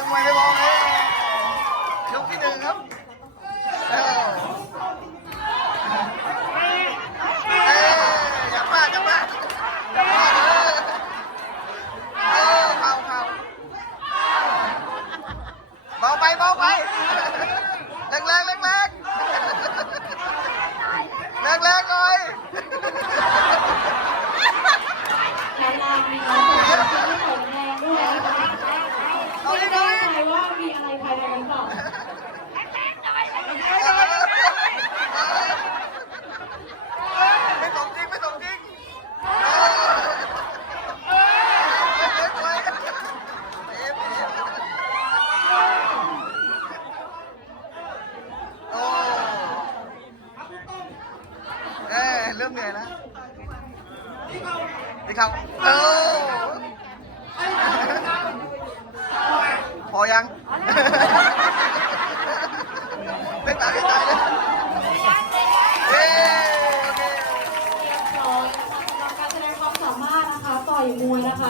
นักมวยไม่มองเลยยกที่หนึ่งครับอลไปแรงแรงแรงแรงแรง ภายในกันเสาร์ไม่อมจริงไม่สมจริโอ้เอ้ยเริ่มเหนื่อยแล้วพี่เขาเออ อยังไม่ตายไม่ตายเลยเรียบร้อยนะคะสำหรับการแสดงความสามารถนะคะ ต่อยมวยนะคะ